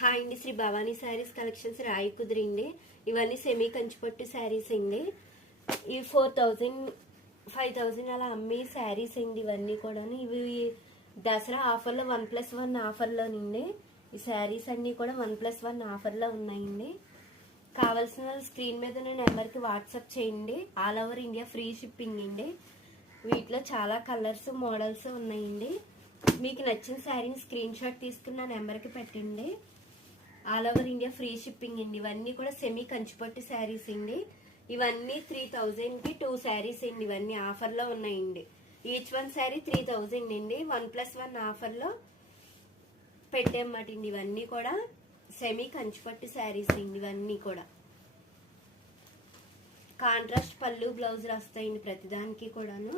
Hi అండి, Shri Bhavani saris collections రాయి కుదిరిండి. ఇవన్నీ సెమీ కంచిపట్టు శారీస్ అండి. ఈ 4000 5000 అలా అమ్మి శారీస్ అండి. ఇవన్నీ కూడా ఇవి దసరా ఆఫర్లో 1+1 ఆఫర్లోనండి. ఈ శారీస్ అన్నీ కూడా 1+1 ఆఫర్లో ఉన్నాయండి. కావాల్సిన స్క్రీన్ మీద ఉన్న నెంబర్కి వాట్సాప్ చేయండి. All over India free shipping అండి. వీటిలో చాలా కలర్స్ మోడల్స్ ఉన్నాయండి. మీకు నచ్చిన శారీని స్క్రీన్ షాట్ తీసుకున్న నెంబర్కి పెట్టండి. All over India free shipping అండి. ఇవన్నీ కూడా సెమీ కంచిపట్టు శారీస్ అండి. ఇవన్నీ 3000కి 2 శారీస్ అండి. ఇవన్నీ ఆఫర్లో ఉన్నాయండి. ఈచ్ వన్ శారీ 3000 అండి. 1+1 ఆఫర్లో పెట్టేమాట అండి. ఇవన్నీ కూడా సెమీ కంచిపట్టు శారీస్ అండి. ఇవన్నీ కూడా కాంట్రాస్ట్ పళ్ళు బ్లౌజులు వస్తాయండి ప్రతిదానికి కూడాను.